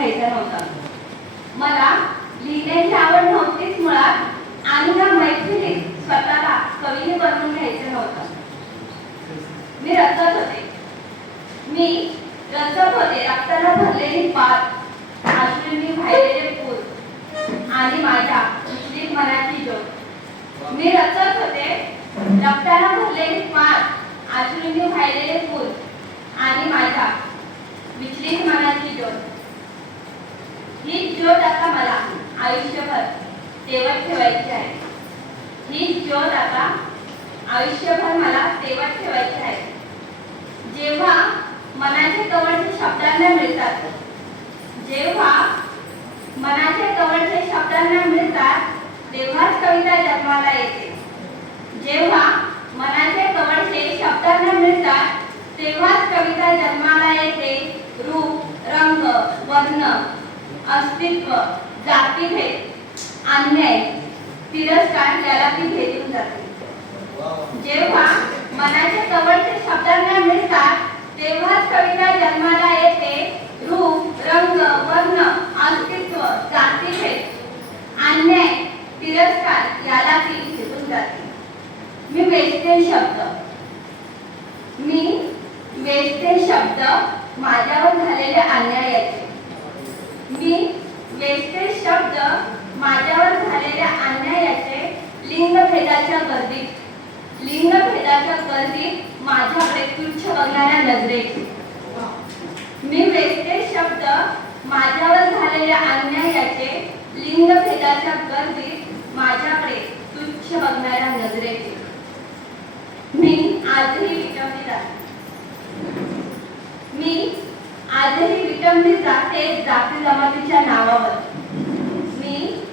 घ्यायचा नव्हता. मला लिहिण्याची आवड नव्हतीच मुळात आणि या मैफिलीत स्वतःला कवीने बनवून घ्यायचं नव्हतं. मी रचत होते. मी रचत होते. रक्ताला भरलेली पात अश्रूंनी वाहिलेले पूर आणि माझ्या मुस्लिम मनाची ज्योत मी रचत होते. रक्ताला भरलेली पात अश्रूंनी वाहिलेले पूर आणि माझ्या विचलित मनाची ज्योत ही ज्योत आता मला आयुष्यभर तेवत ठेवायची आहे. ही ज्योत आता आयुष्यभर मला तेवत ठेवायची आहे. जेव्हा मनाचे कवळचे शब्दांना मिळतात जेव्हा मनाचे कवळचे शब्दांना मिळतात तेव्हाच कविता जन्माला येते जेव्हा मनाचे कवळचे शब्दांना मिळतात तेव्हाच कविता जन्माला येते रूप रंग वर्ण अस्तित्व जातीभेद अन्याय तिरस्कार याला ती भेदून जाते. जेव्हा मनाचे जवळचे शब्दांना मिळतात तेव्हाच कविता जन्माला येते. रूप रंग वर्ण अस्तित्व जातीभेद अन्याय तिरस्कार याला ती भेदून जाते. मी वेचते शब्द. मी वेचते शब्द माझ्यावर झालेल्या अन्यायाचे. मी वेस्टे शब्द माझ्यावर झालेल्या अन्यायाचे लिंगभेदाच्या गर्दीत. लिंगभेदाच्या गर्दीत माझ्याकडे तुच्छ बघणाऱ्या नजरेचे मी वेस्टे शब्द माझ्यावर झालेल्या अन्यायाचे लिंगभेदाच्या गर्दीत माझ्याकडे तुच्छ बघणाऱ्या नजरेचे मी आजही विटंबित आहे. मी आजही विटंबित जाते जाती जमातीच्या नावावर. मी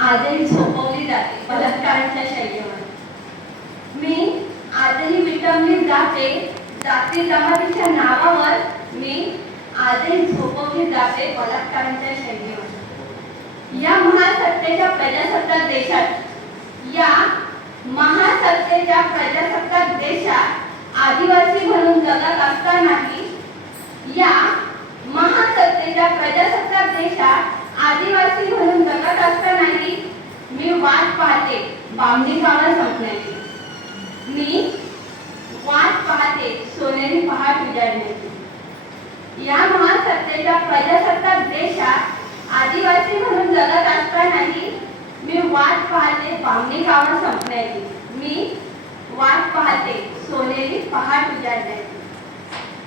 आजही झोपवली जाते बलात्काराच्या शैलीवर. मी आजही विटमली जाते जाती जमातीच्या नावावर. मी आजही झोपवली जाते बलात्काराच्या शैलीवर. या महासत्तेच्या प्रजासत्ताक देशात या महासत्तेच्या प्रजासत्ताक देशात आदिवासी म्हणून जगत असतानाही या महासत्तेच्या प्रजासत्ताक देशात आदिवासी म्हणून जगत असतानाही मी वाट पाहते बामणी कावं संपण्याची मी वाट पाहते सोनेरी पहाट उजाडण्याची या महासत्तेच्या प्रजासत्ताक देशात आदिवासी म्हणून जगत असतानाही मी वाट पाहते बामणी कावं संपण्याची मी वाट पाहते सोनेरी पहाट उजाडण्याची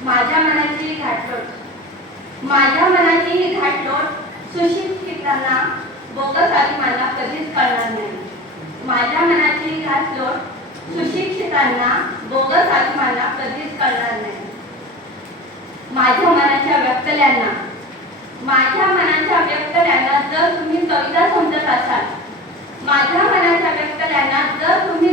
माझ्या मनाची ही घाटलोट. माझ्या मनाची ही घाटलोट सुशिक्षितांना बोगस अभिमाना कधीच कळणार नाही. माझ्या मनाची खास लोट सुशिक्षितांना बोगस आत्माला कधीच कळणार नाही. माझ्या मनाच्या व्यक्तल्यांना माझ्या मनाच्या व्यक्तल्यांना जर तुम्ही कविता समजत असाल माझ्या मनाच्या व्यक्तल्यांना जर तुम्ही